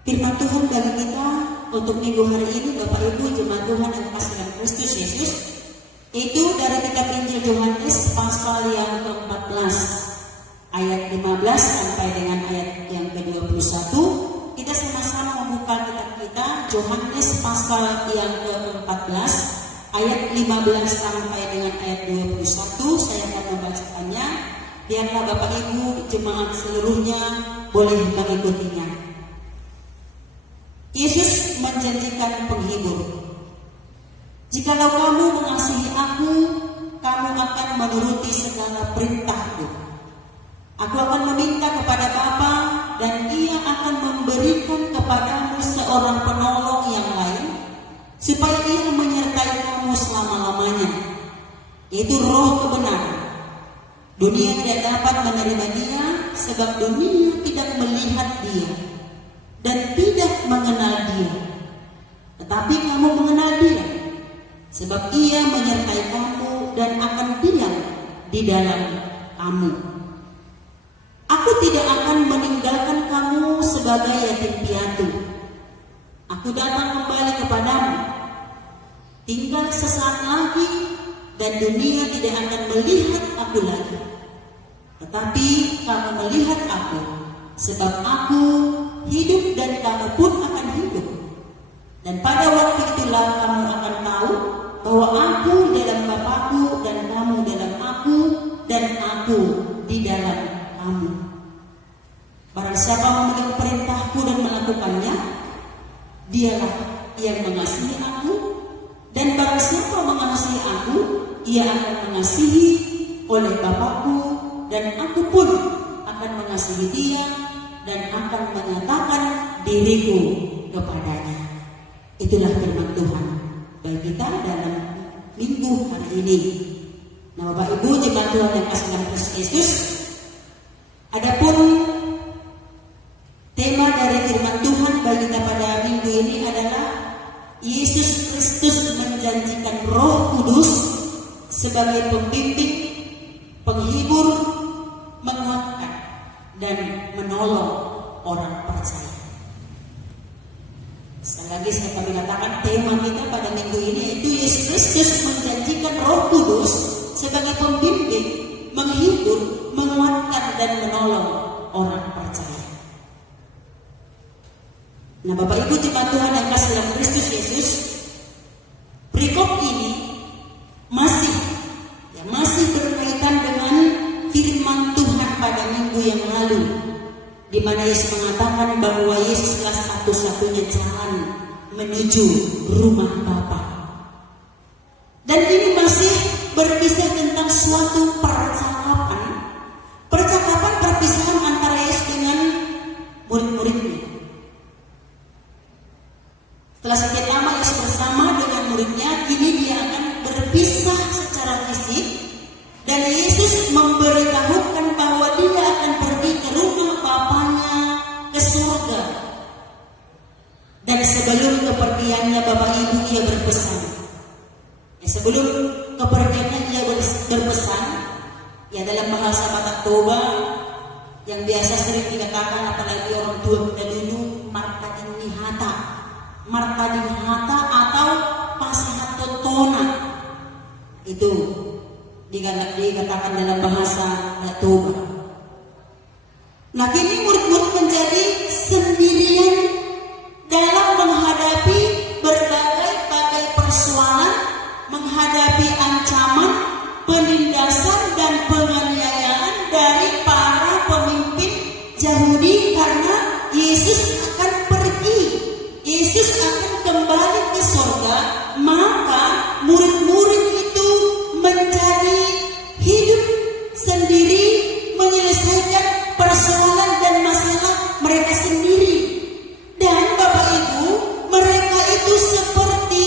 Firman Tuhan bagi kita untuk minggu hari ini, Bapak Ibu jemaat Tuhan yang kasih dalam Kristus Yesus, itu dari kitab Injil Yohanes pasal yang ke-14 ayat 15 sampai dengan ayat yang ke-21. Kita sama-sama membuka kitab kita Yohanes pasal yang ke-14 ayat 15 sampai dengan ayat 21. Saya akan membacakannya. Biarlah Bapak Ibu jemaat seluruhnya boleh mengikutinya. Yesus menjanjikan penghibur. Jikalau kamu mengasihi aku, kamu akan menuruti segala perintahku. Aku akan meminta kepada Bapa, dan Ia akan memberikan kepadamu seorang penolong yang lain, supaya Ia menyertai kamu selama-lamanya, yaitu Roh kebenaran. Dunia tidak dapat menerima Dia, sebab dunia tidak melihat Dia dan tidak mengenal Dia. Tetapi kamu mengenal Dia, sebab Ia menyertai kamu dan akan diam di dalam kamu. Aku tidak akan meninggalkan kamu sebagai yatim piatu. Aku datang kembali kepadamu. Tinggal sesaat lagi, dan dunia tidak akan melihat aku lagi. Tetapi kamu melihat aku, sebab aku hidup dan kamu pun akan hidup. Dan pada waktu itulah kamu akan tahu bahwa aku dalam Bapa-Ku dan kamu dalam aku dan aku di dalam kamu. Barang siapa memegang perintahku dan melakukannya, dialah yang mengasihi aku. Dan barang siapa mengasihi aku, ia akan mengasihi oleh Bapa-Ku, dan aku pun akan mengasihi dia dan akan menyatakan diriku kepadanya. Itulah firman Tuhan bagi kita dalam minggu hari ini. Nah, Bapak Ibu jemaat Tuhan yang kasih dalam Kristus Yesus, adapun tema dari firman Tuhan bagi kita pada minggu ini adalah Yesus Kristus menjanjikan Roh Kudus sebagai pembimbing, penghibur, menguatkan dan menolong orang percaya. Sekali lagi saya kami katakan, tema kita pada minggu ini yaitu Yesus Kristus menjanjikan Roh Kudus sebagai pembimbing, menghibur, menguatkan dan menolong orang percaya. Nah, Bapak Ibu jemaat Tuhan yang kasih dalam Kristus Yesus, perikop ini masih berkaitan dengan firman Tuhan pada minggu yang lalu, di mana Yesus mengatakan bahwa Yesuslah satu-satunya jalan menuju rumah Bapa. Dan ini masih berkisah tentang suatu perpisahan antara Yesus dengan murid-muridnya. Setelah sekian lama Yesus bersama dengan muridnya, kini dia akan berpisah secara fisik, dan Yesus memberitahukan bahwa dia akan pergi ke rumah Bapanya, ke surga. Dan sebelum kepergiannya Bapak Ibu, ia berpesan. Sebelum kepergiannya ia berpesan, ya dalam bahasa Batak Toba yang biasa sering dikatakan apalagi orang tua kita dulu, markading hata atau pasahat totona, itu dikatakan dalam bahasa Toba. Nah, kini murid-murid menjadi sendirian dalam menghadapi berbagai persoalan, menghadapi ancaman, penindasan dan penganiayaan dari para pemimpin Yahudi, karena Yesus akan pergi, Yesus akan kembali ke surga. Maka murid-murid itu menjadi hidup sendiri, menyelesaikan persoalan dan masalah mereka sendiri. Dan Bapak Ibu, mereka itu seperti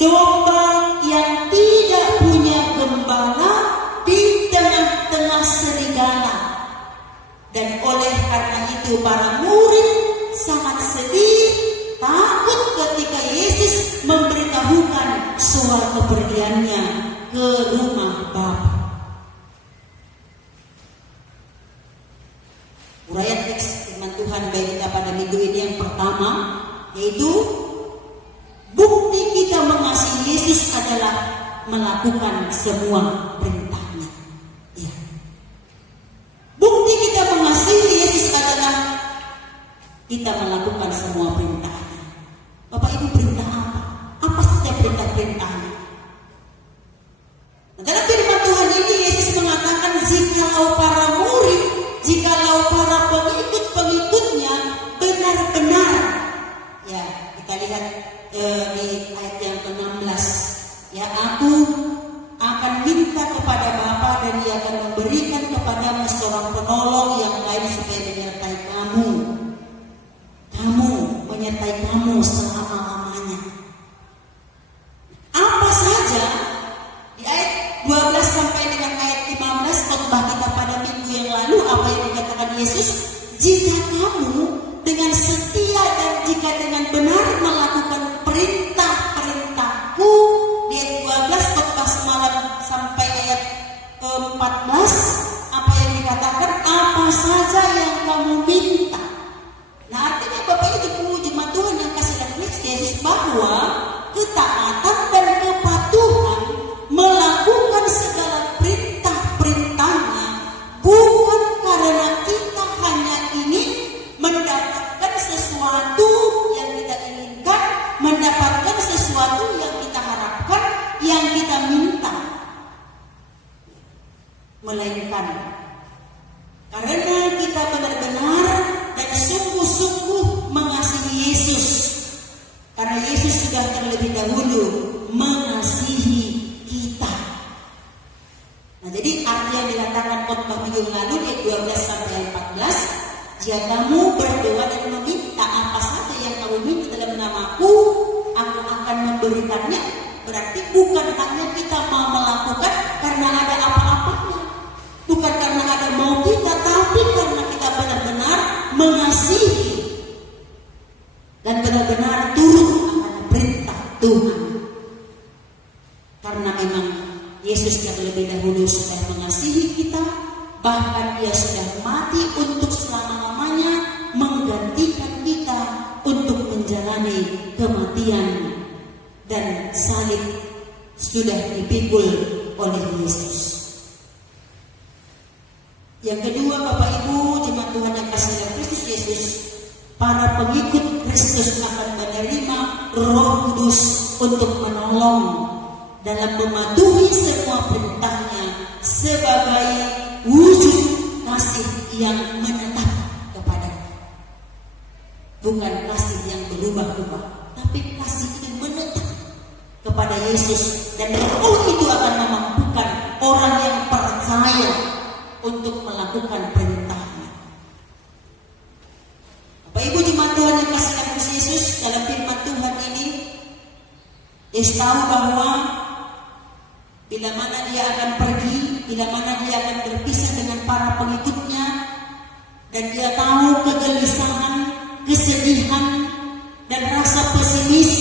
domba yang tidak punya gembala di tengah-tengah serigala. Dan oleh karena itu para murid sangat sedih, takut ketika Yesus memberitahukan soal kepergiannya ke rumah Bapa. Uraian teks firman Tuhan bagi kita pada minggu ini yang pertama, yaitu bukti kita mengasihi Yesus adalah melakukan semua perintahnya. Ya. Bukti kita mengasihi Yesus adalah kita melakukan semua perintahnya. Bapak Ibu, perintah apa? Apa saja perintah-perintahnya? Nah, dalam firman Tuhan ini Yesus mengatakan jikalau para murid, jikalau para pengikut-pengikutnya benar-benar, ya kita lihat di ayat yang ke-16, ya aku akan minta kepada Bapa dan Dia akan memberikan kepadamu seorang penolong yang lain supaya menyertai kamu menyertai kamu selama-lamanya. Apa saja di ayat 12 sampai dengan ayat 15 khotbah kita pada minggu yang lalu, apa yang dikatakan Yesus, jika kamu dengan setia dan jika dengan benar melakukan perintah-perintahku, di ayat 12 khotbah semalam sampai ayat 14, apa yang dikatakan, apa saja yang kamu minta. Nah, artinya Bapak Ibu jemaat Tuhan yang kasih dalam Yesus, bahwa ketaatan dan kepatuhan melakukan segala perintah-perintahnya bukan karena kita hanya ingin mendapatkan sesuatu yang kita inginkan, mendapatkan sesuatu yang kita harapkan, yang kita minta, melainkan karena kita benar-benar dan sungguh-sungguh mengasihi Yesus. Karena Yesus sudah terlebih dahulu mengasihi kita. Nah, jadi arti yang dikatakan khotbah minggu lalu ayat 12 sampai 14, jika kamu berdoa dan meminta apa saja yang kamu minta dalam namaku, aku akan memberikannya. Berarti bukan hanya kita mau melakukan karena ada apa-apanya, bukan karena ada mau kita, tapi karena kita benar-benar mengasihi dan benar-benar turut akan perintah Tuhan. Karena memang Yesus yang lebih dahulu sudah mengasihi kita, bahkan Dia sudah mati untuk selama-lamanya, menggantikan kita untuk menjalani kematian dan salib sudah dipikul oleh Yesus. Yang kedua, Bapak Ibu jemaat Tuhan yang kasih dalam Kristus Yesus, para pengikut Kristus akan menerima Roh Kudus untuk menolong dalam mematuhi semua perintahnya sebagai wujud kasih yang menetap kepadanya. Bukan kasih yang berubah-ubah, tapi kasih yang menetap kepada Yesus, dan Roh itu akan memampukan orang yang percaya untuk melakukan perintahnya. Bapak Ibu jemaat Tuhan yang kasih dalam Yesus, dalam firman Tuhan ini Yesus tahu bahwa bila mana Dia akan pergi, bila mana Dia akan berpisah dengan para pengikutnya, dan Dia tahu kegelisahan, kesedihan, dan rasa pesimis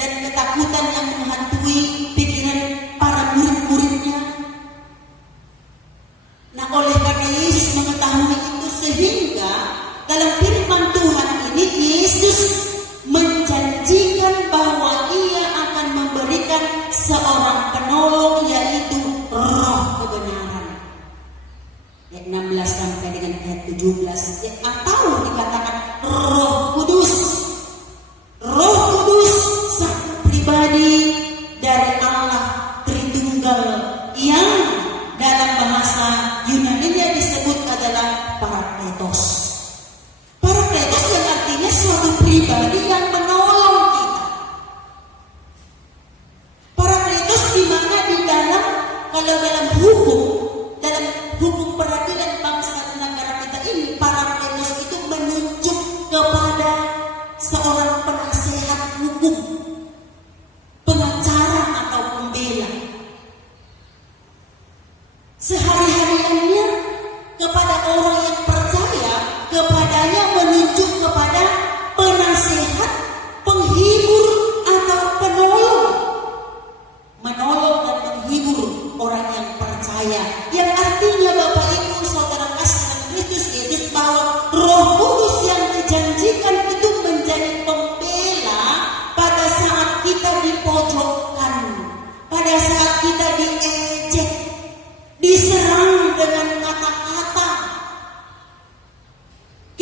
dan ketakutan yang menghantui pikiran para murid-muridnya. Nah, oleh karena Yesus mengetahui itu, sehingga dalam firman Tuhan ini Yesus menjanjikan bahwa Ia akan memberikan seorang penolong, yaitu Roh kebenaran. Ayat 16 sampai dengan ayat 17, atau dikatakan Roh Kudus. Roh Kudus, sang pribadi dari Allah Tritunggal, yang dalam bahasa Yunani-nya disebut adalah Parakletos. Parakletos yang artinya suatu pribadi yang menolong kita. Parakletos di mana di dalam, kalau dalam hukum peradilan bangsa dan negara kita ini, Parakletos itu menunjuk kepada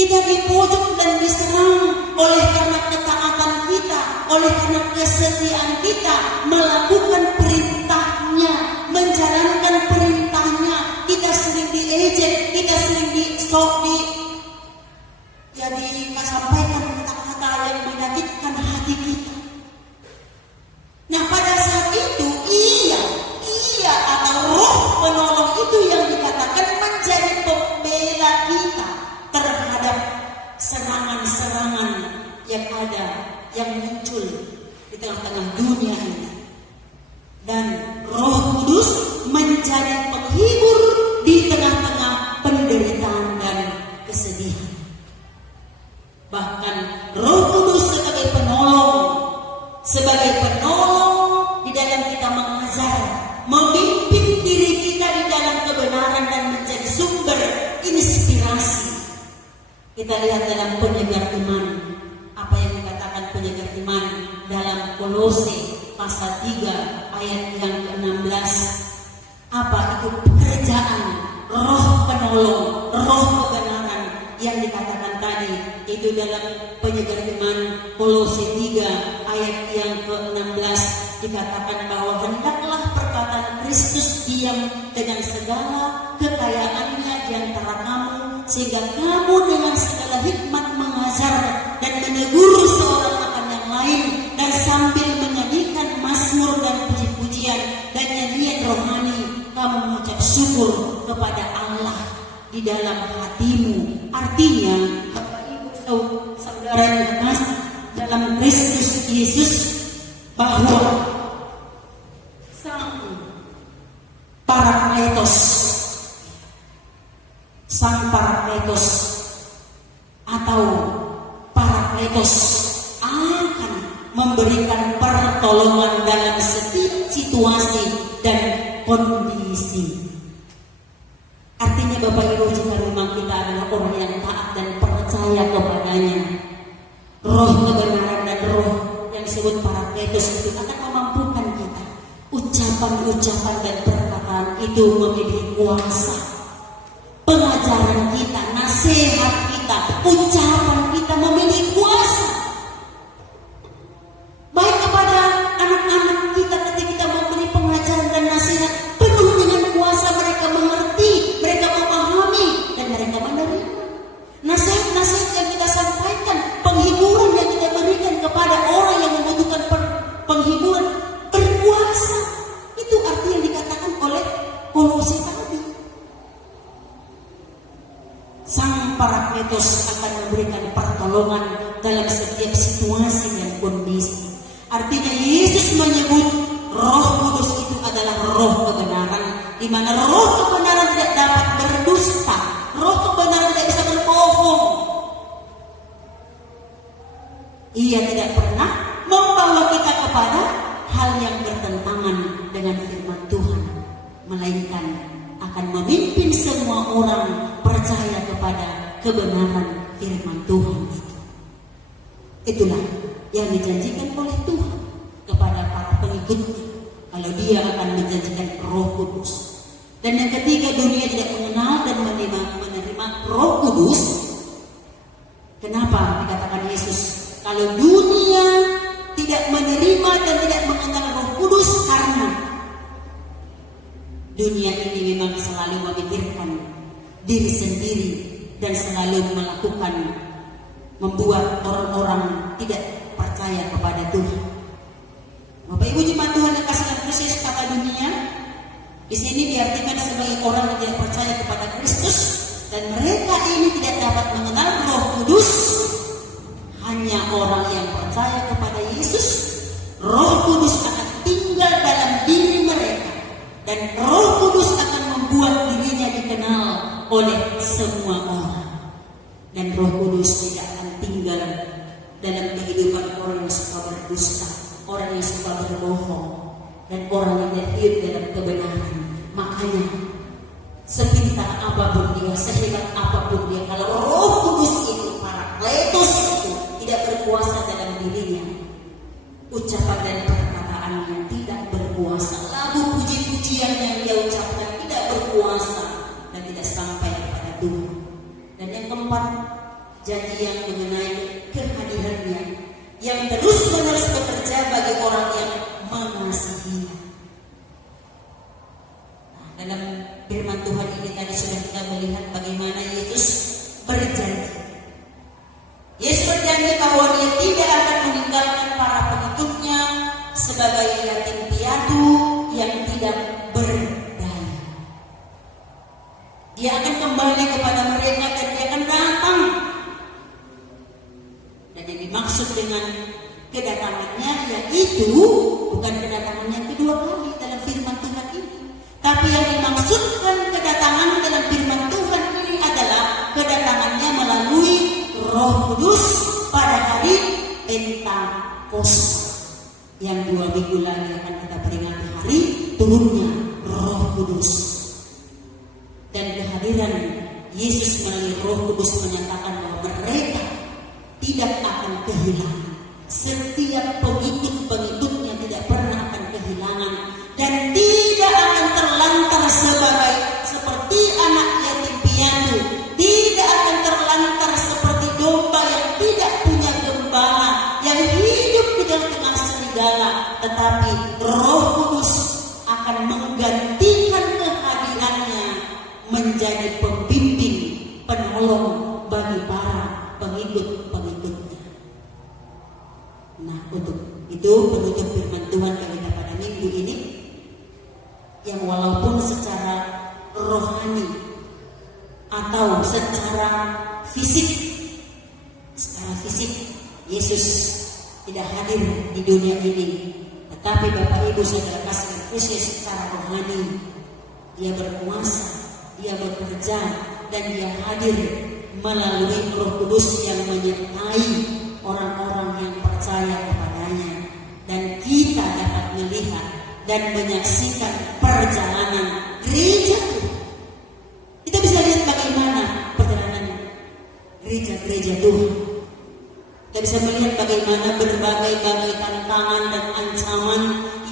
Kita di pojok dan diserang oleh karena ketaatan kita, oleh karena kesetiaan kita melakukan perintahnya, menjalankan perintahnya. Kita sering diejek, kita sering sampaikan kata-kata yang menyakitkan hati kita. Nah, pada saat itu iya atau roh penolong itu yang dikatakan menjadi pembela kita terhadap serangan-serangan yang ada, yang muncul di tengah-tengah dunia ini. Dan Roh Kudus menjadi penghibur di tengah-tengah penderitaan dan kesedihan. Bahkan Roh Kudus sebagai penolong di dalam kita mengajar, memimpin diri kita di dalam kebenaran dan menjadi sumber inspirasi. Kita lihat dalam penyegar iman, apa yang dikatakan penyegar iman dalam Kolose pasal 3 ayat yang ke-16. Apa itu pekerjaan roh penolong, roh kebenaran yang dikatakan tadi, itu dalam penyegar iman Kolose 3 ayat yang ke-16 dikatakan bahwa hendaklah perkataan Kristus diam dengan segala kekayaannya di antara kamu, sehingga kamu dengan segala hikmat mengajar dan menegur seorang akan yang lain, dan sambil menyanyikan mazmur dan puji-pujian dan nyanyian rohani kamu mengucap syukur kepada Allah di dalam hatimu. Artinya, Bapak Ibu saudara yang terkasih dalam Kristus Yesus, bahwa Sang Parakletos atau Parakletos akan memberikan pertolongan dalam setiap situasi dan kondisi. Artinya Bapak Ibu, jika memang kita adalah orang yang taat dan percaya kepadanya, roh kebenaran dan roh yang disebut Parakletos itu akan memampukan kita. Ucapan-ucapan dan perkataan itu memiliki kuasa. Pengajaran kita, nasihat kita, ucapan kita memiliki kuasa. Baik kepada anak-anak kita ketika kita memberi pengajaran dan nasihat, penuh dengan kuasa, mereka mengerti, mereka memahami, dan mereka menerima. Nasihat-nasihat yang kita sampaikan, penghiburan yang kita berikan kepada orang yang membutuhkan penghiburan, berkuasa. Itu arti yang dikatakan oleh Kolose tadi. Sang Parakletos akan memberikan pertolongan dalam setiap situasi dan kondisi. Artinya Yesus menyebut Roh Kudus itu adalah roh kebenaran, di mana roh kebenaran tidak dapat berdusta, roh kebenaran tidak bisa berbohong. Ia tidak pernah membawa kita kepada hal yang bertentangan dengan firman Tuhan, melainkan akan memimpin semua orang percaya kepada kebenaran firman Tuhan. Itulah yang dijanjikan oleh Tuhan kepada para pengikutnya, kalau dia akan menjanjikan Roh Kudus. Dan yang ketiga, dunia tidak mengenal dan menerima Roh Kudus. Kenapa dikatakan Yesus kalau dunia tidak menerima dan tidak mengenal Roh Kudus? Karena dunia ini memang selalu memikirkan diri sendiri dan selalu membuat orang-orang tidak percaya kepada Tuhan. Bapak Ibu jemaat Tuhan yang kasih Kristus, kata dunia di sini diartikan sebagai orang yang tidak percaya kepada Kristus, dan mereka ini tidak dapat mengenal Roh Kudus. Hanya orang yang percaya kepada Yesus, Roh Kudus akan tinggal dalam diri mereka, dan Roh Kudus akan membuat dirinya dikenal oleh semua orang. Dan Roh Kudus tidak akan tinggal dalam kehidupan orang yang suka berdusta, orang yang suka berbohong, dan orang yang tidak hidup dalam kebenaran. Makanya sepintar apapun dia, sehebat apapun dia, kalau Roh Kudus itu, Parakletos itu tidak berkuasa dalam dirinya, ucapan dan perkataannya tidak berkuasa, lagu puji-pujian yang dia ucapkan tidak berkuasa dan tidak sampai kepada Tuhan. Dan yang keempat, janji yang mengenai kehadirannya yang terus-menerus bekerja bagi orang yang mengasihinya. Nah, dalam firman Tuhan ini tadi sudah kita melihat bagaimana Yesus berjanji. Yesus berjanji bahwa Dia tidak akan meninggalkan para pengikutnya sebagai yatim piatu yang tidak berdaya. Dia akan kembali kepada mereka dan Dia akan datang. Dan yang dimaksud dengan kedatangannya yaitu bukan kedatangan yang kedua kali dalam firman Tuhan ini, tapi yang dimaksudkan kedatangan dalam firman Tuhan ini adalah kedatangannya melalui Roh Kudus pada hari Pentakosta yang 2 minggu lagi akan kita peringati hari turunnya Roh Kudus. Dan kehadiran Yesus melalui Roh Kudus menyatakan bahwa mereka tidak akan kehilangan. Setiap pengikut-pengikutnya tidak pernah akan kehilangan dan tidak akan terlantar seperti anak yatim piatu, tidak akan terlantar seperti domba yang tidak punya gembala, yang hidup di tengah serigala, tetapi Roh Kudus akan menggantikan kehadirannya menjadi pembimbing, penolong bagi para pengikut-pengikutnya. Nah, untuk itu penutup firman Tuhan kita pada minggu ini, yang walaupun secara rohani atau secara fisik Yesus tidak hadir di dunia ini, tetapi Bapak Ibu Saudara kasih Kristus secara rohani Dia berkuasa, Dia bekerja, dan Dia hadir melalui Roh Kudus yang menyertai orang-orang yang percaya kepadanya. Dan kita dapat melihat dan menyaksikan perjalanan gereja Tuhan. Kita bisa lihat bagaimana perjalanan gereja-gereja Tuhan. Kita bisa melihat bagaimana berbagai-bagai tantangan dan ancaman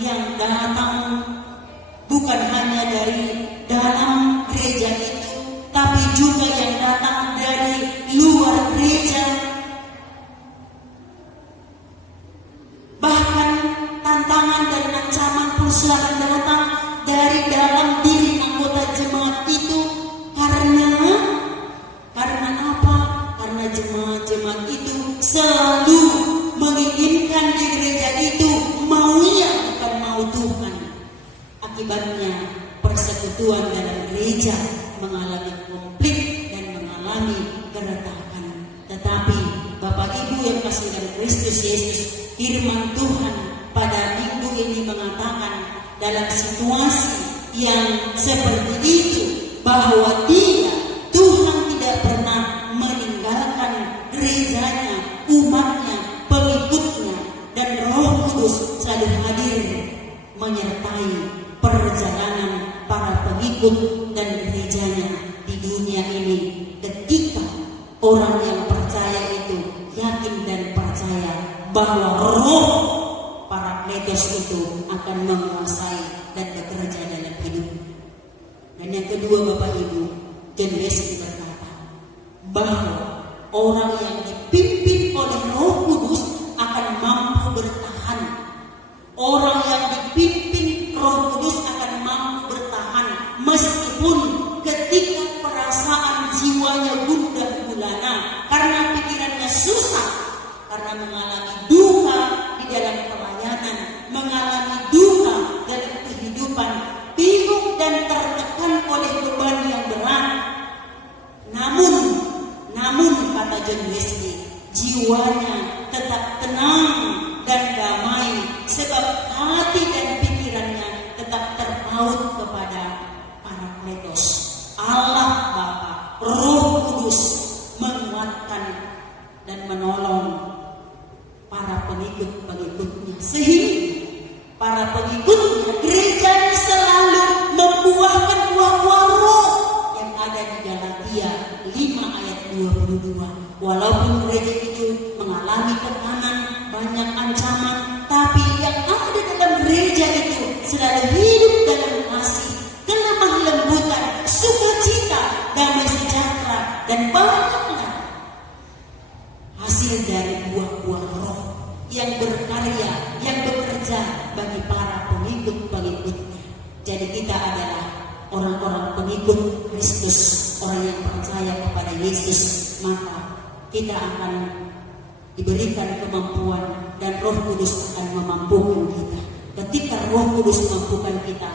yang datang bukan hanya dari dalam gereja itu, tapi juga yang datang dari luar gereja. Bahkan tantangan dan ancaman pun selalu datang dari dalam diri anggota jemaat itu. Karena apa? Karena jemaat-jemaat itu selalu menginginkan di gereja itu maunya bukan mau Tuhan. Akibatnya persekutuan dalam gereja mengalami konflik dan mengalami keretakan. Tetapi Bapak Ibu yang kasih dari Kristus Yesus, firman Tuhan pada minggu ini mengatakan dalam situasi yang seperti itu bahwa Tuhan tidak pernah meninggalkan gerejanya, umatnya, pengikutnya, dan Roh Kudus selalu hadir menyertai perjalanan para pengikut dan gerejanya di dunia ini. Ketika orang yang percaya itu yakin dan percaya bahwa Roh Parakletos itu akan menguasai dan bekerja dalam hidup. Dan yang kedua Bapak Ibu, John Wesley berkata bahwa orang yang dipimpin oleh Roh Kudus akan mampu bertahan. Orang yang dipimpin Roh Kudus akan mampu bertahan meskipun ketika perasaan jiwanya gundah gulana, karena pikirannya susah, karena mengalami duka di dalam pelayanan, mengalami duka dalam kehidupan, bingung dan tertekan oleh beban yang berat. Namun kata John Wesley, jiwanya tetap tenang dan damai sebab hati dan pikirannya tetap terpaut kepada Parakletos, Allah Bapa. Roh Kudus menguatkan dan menolong para pengikut-pengikutnya, sehingga para pengikutnya, gerejanya selalu membuahkan buah-buah roh yang ada di Galatia 5 ayat 22. Walaupun gereja itu mengalami tekanan, banyak ancaman, tapi yang ada dalam gereja itu selalu hidup dalam kasih, kelemah lembutan, sukacita, damai sejahtera, dan banyaklah hasil dari buah-buah roh yang berkarya, yang bekerja bagi para pengikut-pengikutnya. Jadi kita adalah orang-orang pengikut Kristus, orang yang percaya kepada Yesus, maka kita akan diberikan kemampuan dan Roh Kudus akan memampukan kita. Ketika Roh Kudus memampukan kita,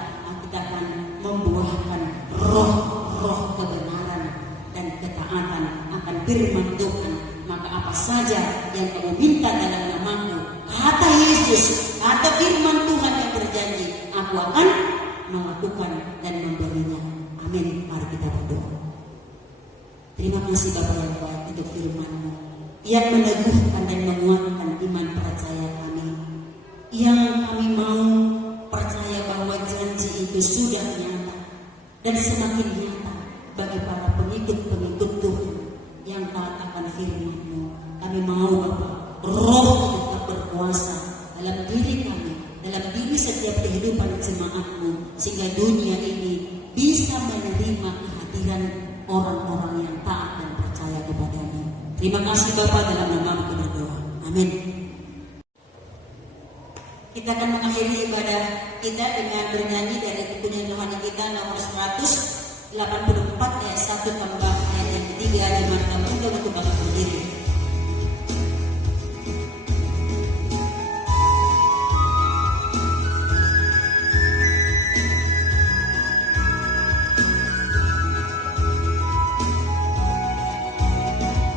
kita akan membuahkan roh-roh kebenaran dan ketaatan akan firman Tuhan. Maka apa saja yang kamu minta dalam namaku, kata Yesus, kata firman Tuhan yang berjanji, aku akan melakukan dan memberinya. Amin. Mari kita berdoa. Terima kasih Bapa yang baik untuk firman-Mu yang meneguhkan dan menguatkan iman percaya kami, yang kami mau percaya bahwa janji itu sudah nyata dan semakin nyata bagi para pengikut-pengikut Tuhan yang taat akan firman-Mu. Kami mau Bapa, Roh tetap berkuasa dalam diri kami, dalam diri setiap kehidupan jemaat-Mu, sehingga dunia ini bisa menerima kehadiran orang-orang yang taat dan percaya kepada-Mu. Terima kasih Bapa, dalam nama kami berdoa. Amin. Kita akan mengakhiri ibadah kita dengan bernyanyi dari kepunyaan rohani kita nomor 184 ayat 1 tambah ayat yang ketiga. Jemaat kami juga untuk bangkit berdiri.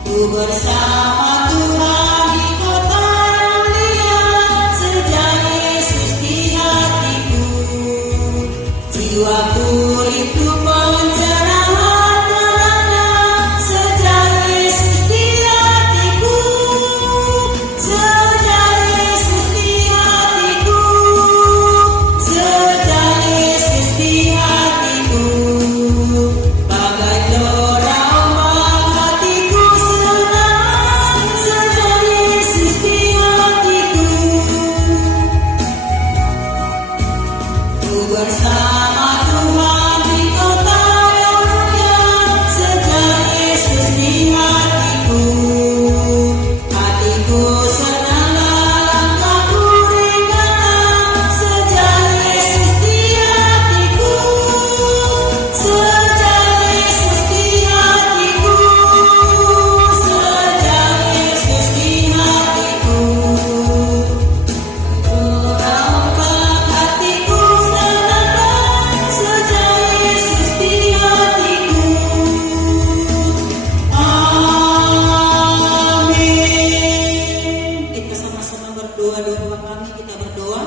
Ku bersama Tuhan di kota yang mulia, sejak Yesus di hatiku, jiwaku itu pencerahan terangnya, sejak Yesus di hatiku, sejak Yesus di hatiku, sejak Yesus di hatiku, bagai gelora ombak hatiku senang, sejak Yesus di hatiku. Ku bersama Tuhan di kota yang mulia, sejak Yesus di hatiku. Hatiku senanglah, langkahku ringan, sejak Yesus di hatiku, sejak Yesus di hatiku, sejak Yesus di hatiku. Ombak hatiku senang, sejak Yesus di hatiku. Amin. Kita sama-sama berdoa. Doa kami, kita berdoa.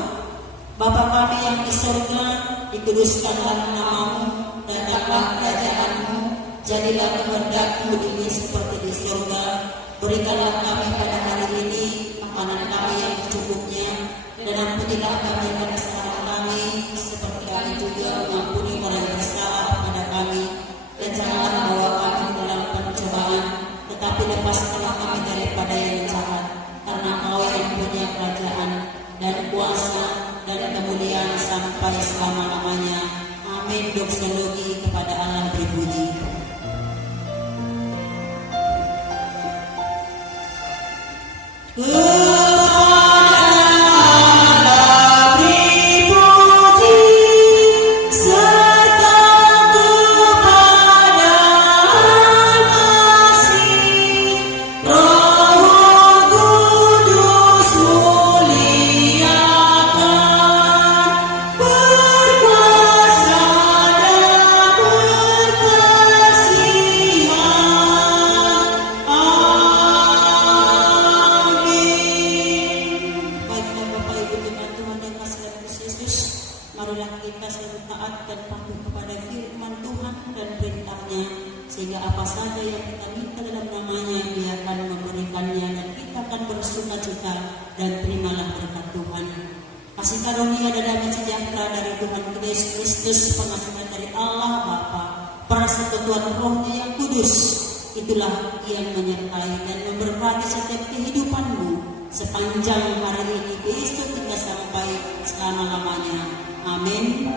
Bapa kami yang di surga, dikuduskanlah namamu, datanglah kerajaan-Mu, jadilah kehendak-Mu di bumi seperti di surga. Berikanlah kami pada hari ini makanan kami yang secukupnya, dan ampunilah kami akan kesalahan kami, seperti kami juga mengampuni orang yang bersalah kepada kami. Dan janganlah membawa kami dalam pencobaan, tetapi lepaskanlah kami daripada yang jahat, karena Engkau yang punya kerajaan dan kuasa dan kemuliaan sampai selama-lamanya. Amin. Doksologi kepada Allah berpuji. Marilah kita selalu taat dan patuh kepada firman Tuhan dan perintahnya, sehingga apa saja yang kita minta dalam namanya, Dia akan memberikannya, dan kita akan bersuka-cita. Dan terimalah berkat Tuhan, kasih karunia dan damai sejahtera dari Tuhan kita Yesus Kristus, pengasihan dari Allah Bapa, persekutuan Roh-Nya yang kudus, itulah yang menyertai dan memberkati setiap kehidupanmu sepanjang hari ini, besok hingga sampai selama-lamanya. Amin.